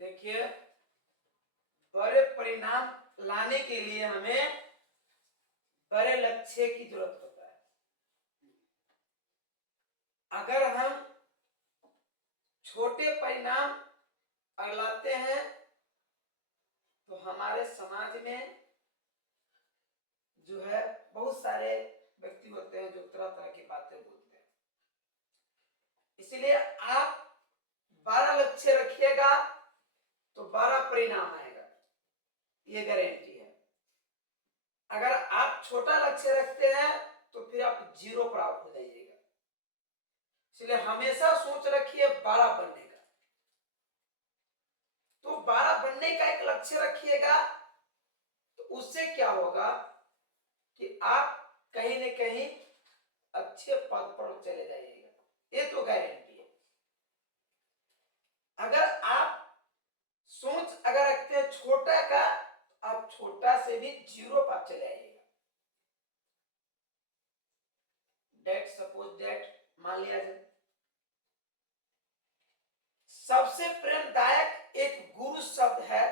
देखिए, बड़े परिणाम लाने के लिए हमें बड़े लक्ष्य की जरूरत होता है। अगर हम छोटे परिणाम लाते हैं तो हमारे समाज में जो है बहुत सारे व्यक्ति होते हैं जो तरह तरह की बातें बोलते हैं। इसलिए आप 12 लक्ष्य रखिएगा तो 12 परिणाम आएगा, ये गारंटी है। अगर आप छोटा लक्ष्य रखते हैं तो फिर आप 0 प्राप्त हो जाइएगा। इसलिए हमेशा सोच रखिए 12 बनने का। तो 12 बनने का एक लक्ष्य रखिएगा तो उससे क्या होगा कि आप कहीं न कहीं अच्छे पद पर चले जाइएगा, ये तो गारंटी है। अगर आप सोच अगर रखते हैं छोटा का, आप छोटा से भी 0 पर चले आइएगा। डेट सपोज डेट मान लिया जाए, सबसे प्रेमदायक एक गुरु शब्द है।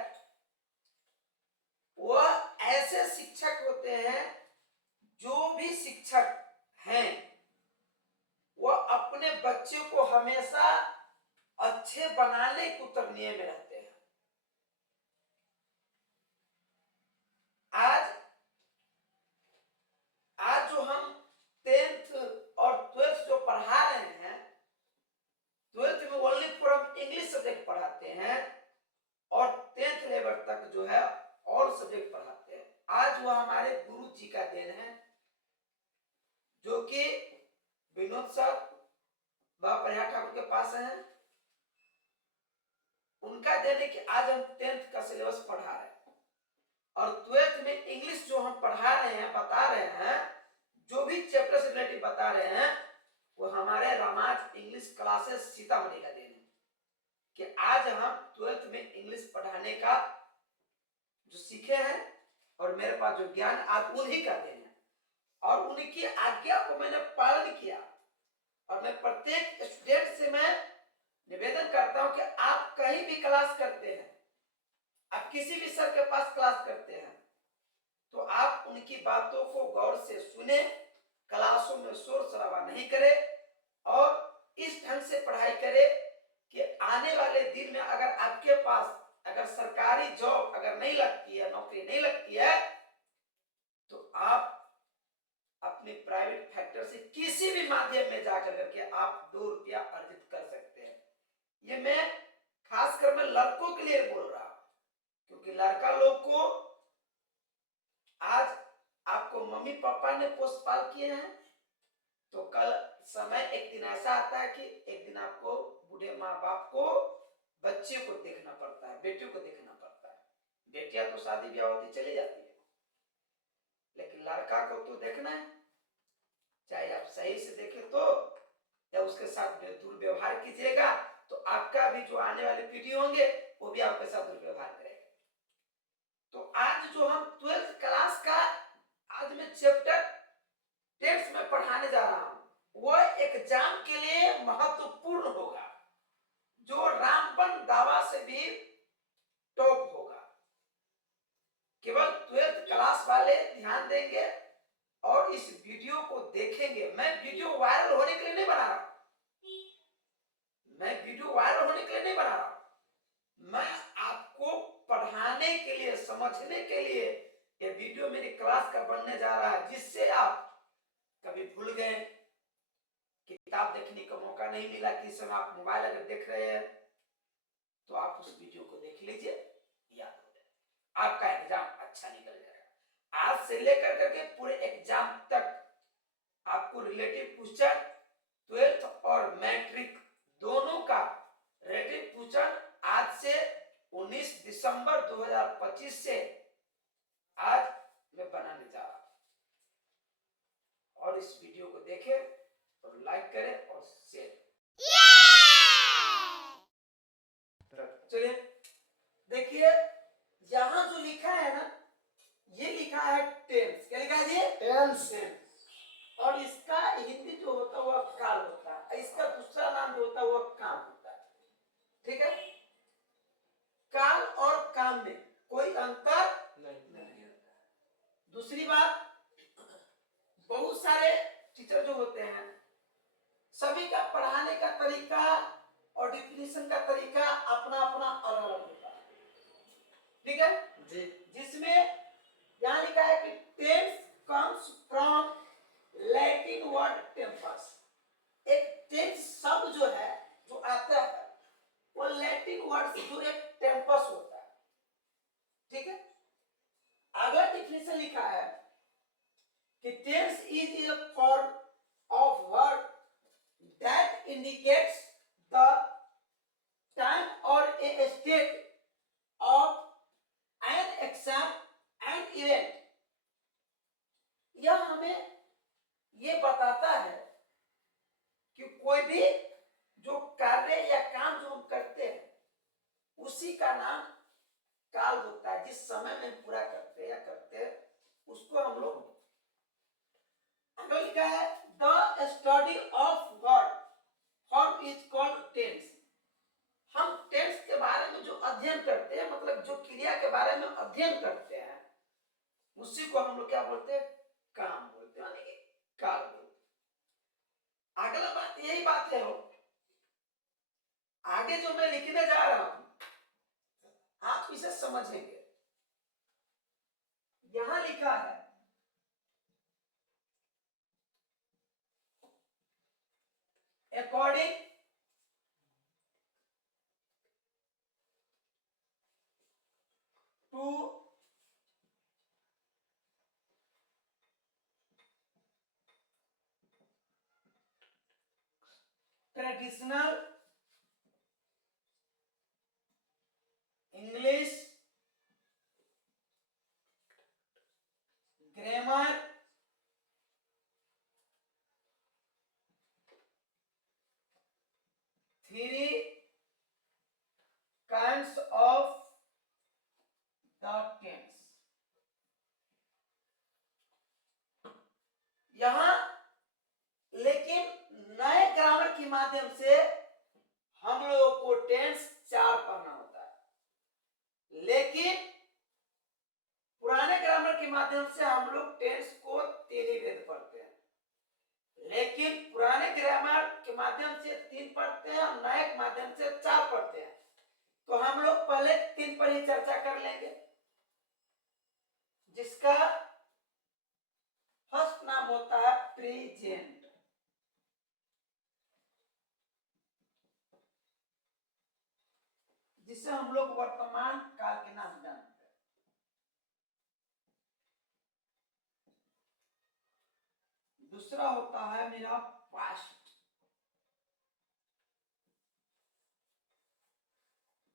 वह ऐसे शिक्षक होते हैं, जो भी शिक्षक हैं वह अपने बच्चों को हमेशा अच्छे बनाने के उतरने में रहते हैं। आज जो हम 10th और 12th जो पढ़ा रहे हैं, 12th में ओनली फॉर इंग्लिश सब्जेक्ट पढ़ाते हैं और 10th लेवल तक जो है और सब्जेक्ट पढ़ाते हैं। आज वह हमारे गुरु जी का देन है, जो कि विनोद सर बाबा ठाकुर के पास हैं। उनका देन है कि आज हम 10th का सिलेबस पढ़ा रहे हैं और 12th में इंग्लिश जो हम पढ़ा रहे हैं, बता रहे हैं, जो भी चैप्टर से रिलेटेड बता रहे हैं, वो हमारे रामाज इंग्लिश क्लासेस सीतामढ़ी का देन है कि आज हम 12th में इंग्लिश पढ़ाने का जो सीखे हैं और मेरे पास जो ज्ञान आज उन्हीं का देन है। और उनकी आज्ञा को मैंने पालन किया और मैं प्रत्येक स्टूडेंट से मैं निवेदन करता हूं कि आप कहीं भी क्लास करते हैं, आप किसी भी सर के पास क्लास करते हैं, तो आप उनकी बातों को गौर से सुने, क्लासों में शोर शराबा नहीं करें और इस ढंग से पढ़ाई करें कि आने वाले दिन में अगर आपके पास अगर सरकारी जॉब अगर नहीं लगती है, नौकरी नहीं लगती है, तो आप अपने प्राइवेट फैक्टर से किसी भी माध्यम में जाकर करके आप 2 रुपया अर्जित कर सकते हैं। ये मैं खासकर मैं लड़कों के लिए बोल रहा हूं, क्योंकि लड़का लोग को आज आपको मम्मी पापा ने पोषपाल किए हैं, तो कल समय एक दिन ऐसा आता है कि एक दिन आपको बूढ़े माँ बाप को बच्चे को देखना पड़ता है, बेटियों को देखना पड़ता है। बेटियां तो शादी ब्याह होती चली जाती है, लेकिन लड़का को तो देखना है, चाहे आप सही से देखें तो या उसके साथ दुर्व्यवहार कीजिएगा तो आपका भी जो आने वाले पीढ़ी होंगे वो भी आपके साथ दुर्व्यवहार करेगा। तो आज जो हम 12th क्लास का आज मैं चैप्टर टेक्स्ट में पढ़ाने जा रहा हूं, वह एग्जाम के लिए महत्वपूर्ण होगा, जो रामबन दावा से भी टॉप होगा। केवल 12th क्लास वाले ध्यान देंगे और इस वीडियो को देखेंगे। मैं वीडियो वायरल होने के लिए नहीं बना रहा, मैं वीडियो वायरल होने के लिए नहीं बना रहा, मैं आपको पढ़ाने के लिए, समझने के लिए ये वीडियो मेरी क्लास का बनने जा रहा है, जिससे आप कभी भूल गए, किताब देखने का मौका नहीं मिला, किस समय आप मोबाइल अगर देख रहे हैं तो आप उस वीडियो को देख लीजिए, याद हो जाए, आपका एग्जाम अच्छा निकल जाएगा। आज से लेकर करके पूरे एग्जाम तक आपको रिलेटिव क्वेश्चन 12th और मैट्रिक दोनों का रिलेटिव क्वेश्चन आज से 19 दिसंबर 2025 से आज मैं बनाने जा रहा हूं। और इस वीडियो को देखें और लाइक करें और शेयर। चलिए देखिए, यहां जो लिखा है ना, ये लिखा है टेंस। क्या लिखा है? टेंस। और इसका हिंदी जो होता है वह काल होता है, इसका दूसरा नाम जो होता है वह काम होता है। ठीक है, डिक्टेशन का तरीका अपना अपना अलग अलग होता है, ठीक है जी। जिसमें यहाँ लिखा है कि tense comes from Latin word tempus. एक टेंस शब्द जो है जो आता है वो लैटिन वर्ड से जो एक टेम्पस होता है, ठीक है। अगला डिफिनेशन लिखा है कि tense is a form of word that indicates the time or a state of an action and event। यह हमें ये बताता है कि कोई भी जो कार्य या काम जो हम करते हैं उसी का नाम काल होता है, जिस समय में पूरा करते या करते हैं उसको हम लोग आगे लिखा है the study of word form is called tense. हम टेंस के बारे में जो अध्ययन करते हैं मतलब जो क्रिया के बारे में अध्ययन करते हैं उसी को हम लोग क्या बोलते हैं, काम बोलते हैं, यानी कि काल बोलते हैं। अगला बात यही बात है, आगे जो मैं लिखने जा रहा हूं आप इसे समझेंगे। यहां लिखा है according to traditional English grammar three kinds of the tense। यहां लेकिन नए ग्रामर के माध्यम से हम लोगों को टेंस 4 पढ़ना होता है, लेकिन पुराने ग्रामर के माध्यम से हम लोग टेंस को 3 ही वेद पढ़ते हैं। लेकिन पुराने ग्रामर के माध्यम से 3 पढ़ते हैं और नए के माध्यम से 4 पढ़ते हैं, तो हम लोग पहले 3 पर ही चर्चा कर लेंगे, जिसका फर्स्ट नाम होता है प्रेजेंट। जिसे हम लोग वर्तमान काल के नाम जानते हैं। दूसरा होता है मेरा पास्ट,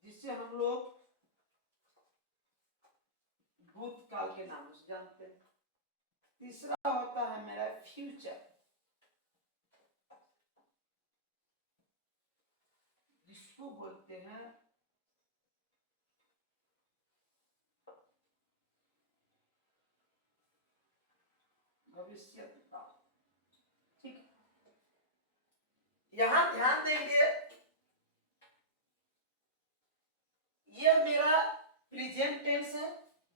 जिसे हम लोग भूतकाल के नाम से जानते हैं। तीसरा होता है मेरा फ्यूचर, जिसको बोलते हैं भविष्यकाल, ठीक। यहां ध्यान देंगे यह मेरा प्रेजेंट टेंस है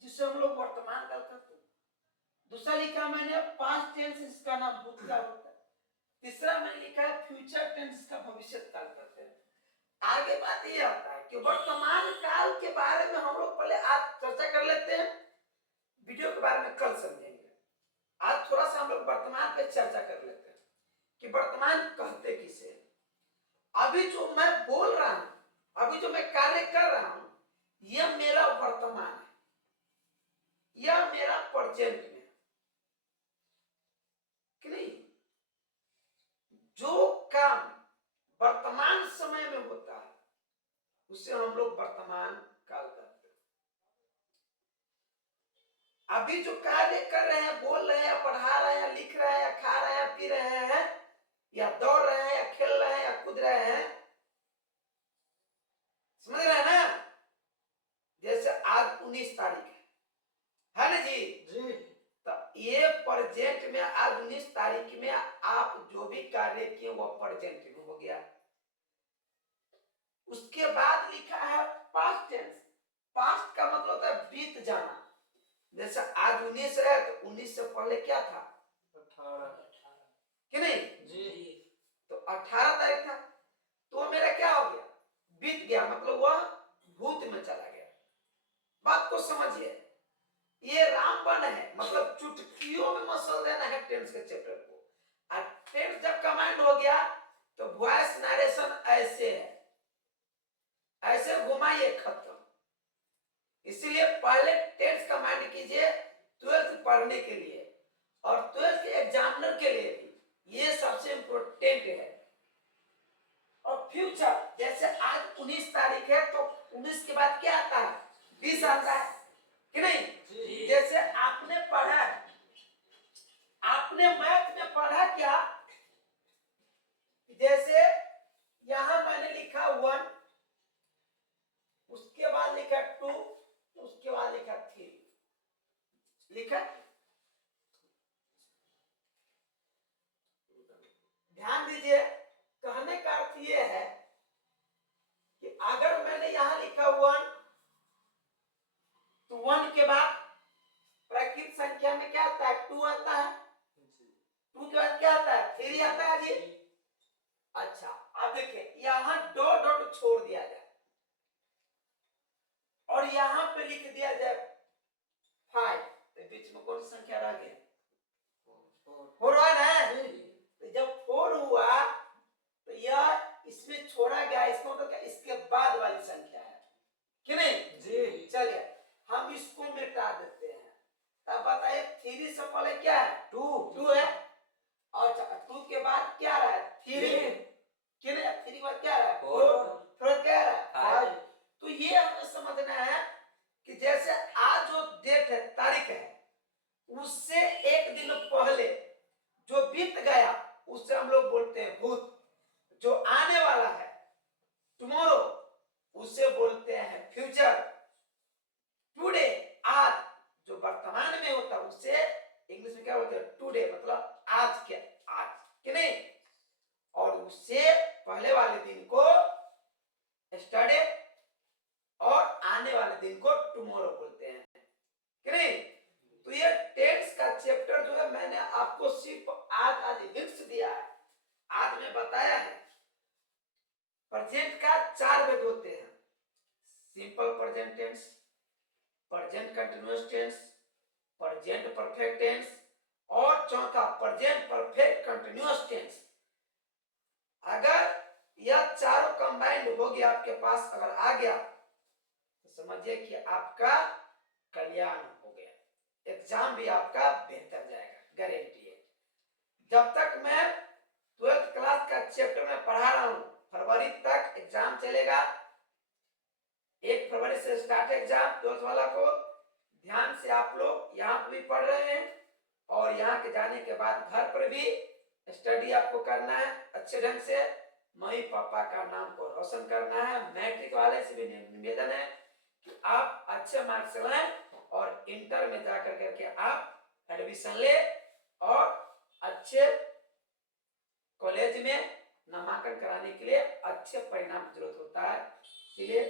जिसे हम लोग वर्तमान काल करते हैं। दूसरा लिखा मैंने पास्ट टेंस, इसका नाम भूतकाल होता है। तीसरा मैंने लिखा है फ्यूचर टेंस, इसका भविष्य काल करते हैं। आगे बात ये आता है कि वर्तमान काल के बारे में हम लोग पहले आज चर्चा कर लेते हैं, वीडियो के बारे में कल समझेंगे। आज थोड़ा सा हम लोग वर्तमान पे चर्चा कर लेते हैं कि वर्तमान कहते किसे। अभी जो मैं बोल रहा हूं, अभी जो मैं कार्य कर रहा हूं, यह मेरा वर्तमान है, यह मेरा प्रेजेंट में कि नहीं। जो काम वर्तमान समय में होता है उसे हम लोग वर्तमान काल करते हैं। अभी जो कार्य कर रहे हैं, बोल रहे हैं, पढ़ा रहे हैं, लिख रहे हैं, खा रहे हैं, पी रहे हैं, या दौड़ रहे हैं, या खेल रहे हैं, या कूद रहे हैं, समझ रहे हैं ना। जैसे आज 19 तारीख है ना जी। तो ये प्रेजेंट में आज 19 तारीख में आप जो भी कार्य किए वो प्रेजेंट में हो गया। उसके बाद लिखा है पास्ट टेंस। पास्ट का मतलब होता है बीत जाना। जैसे आज 19 है तो 19 से पहले क्या था, 18 कि नहीं जी। तो 18 तारीख था, तो मेरा क्या हो गया, गया मतलब वह भूत में चला गया। बात को समझिए, ये रामबाण है, मतलब चुटकियों में मसल देना है टेंस के चैप्टर को। और टेंस जब कमांड हो गया तो वॉइस नरेशन ऐसे है, ऐसे घुमाइए खत्म। इसीलिए पहले टेंस कमांड कीजिए 12th पढ़ने के लिए और 12th एग्जामिनर के लिए भी, ये सबसे इंपॉर्टेंट है। और फ्यूचर, जैसे आज 19 तारीख है तो 19 के बाद क्या आता है, 20 आता है कि नहीं। जैसे आपने पढ़ा, आपने मैथ में पढ़ा क्या, जैसे यहां मैंने लिखा 1, उसके बाद लिखा 2, उसके बाद लिखा 3, लिखा। ध्यान दीजिए, कहने का अर्थ यह है कि अगर मैंने यहां लिखा 1 तो 1 के बाद प्राकृत संख्या में क्या आता है, 2 आता है, 2 के बाद क्या आता है, 3 आता है जी। अच्छा, अब देखिए यहां डॉट डॉट छोड़ दिया जाए और यहां पे लिख दिया जाए 5, तो बीच में कौन सी संख्या रह गई, 4 है ना। तो जब 4 हुआ तो यह इसमें छोड़ा गया, इसको तो क्या इसके बाद वाली संख्या है कि नहीं जी। चलिए हम इसको मिटा देते हैं, तब बताइए 3 से पहले क्या है, 2 है। अच्छा 2 के बाद क्या रहा है, 3 कि नहीं, 3 के बाद क्या रहा है, 4, फिर क्या रहा है, 5। तो ये हमें समझना है कि जैसे आज जो डेट है, तारीख है, उससे एक दिन पहले जो बीत गया उससे हम लोग बोलते हैं भूत। जो आने वाला है टुमारो, उसे बोलते हैं फ्यूचर। टुडे, आज, जो वर्तमान में होता है उसे इंग्लिश में क्या बोलते हैं, टुडे, मतलब आज के, आज कि नहीं। और उससे पहले वाले दिन को स्टरडे और आने वाले दिन को टुमारो बोलते हैं कि नहीं। तो ये टेंस का चैप्टर जो है मैंने आपको सिर्फ आज हिंट्स दिया है, आज मैं बताया है। प्रेजेंट का 4 भेद होते हैं, simple present tense, present continuous tense, present perfect tense और चौथा प्रेजेंट परफेक्ट कंटीन्यूअस टेंस। अगर यह चारों कंबाइंड हो गया आपके पास, अगर आ गया तो समझिए कि आपका कल्याण हो गया, एग्जाम भी आपका बेहतर जाएगा, गारंटी है। जब तक मैं 12th क्लास का चैप्टर में पढ़ा रहा हूं, फरवरी तक एग्जाम चलेगा। 1 फरवरी से स्टार्ट एग्जाम 12th वाला को। ध्यान से आप लोग यहाँ पे भी पढ़ रहे हैं और यहाँ के जाने के बाद घर पर भी स्टडी आपको करना है अच्छे ढंग से। मम्मी पापा का नाम को रोशन करना है। मैट्रिक वाले से भी निवेदन है कि आप अच्छे मार्क्स लाएं और इंटर में जाकर करके आप एडमिशन ले और अच्छे कॉलेज में नामांकन कराने के लिए अच्छे परिणाम की जरूरत होता है। इसलिए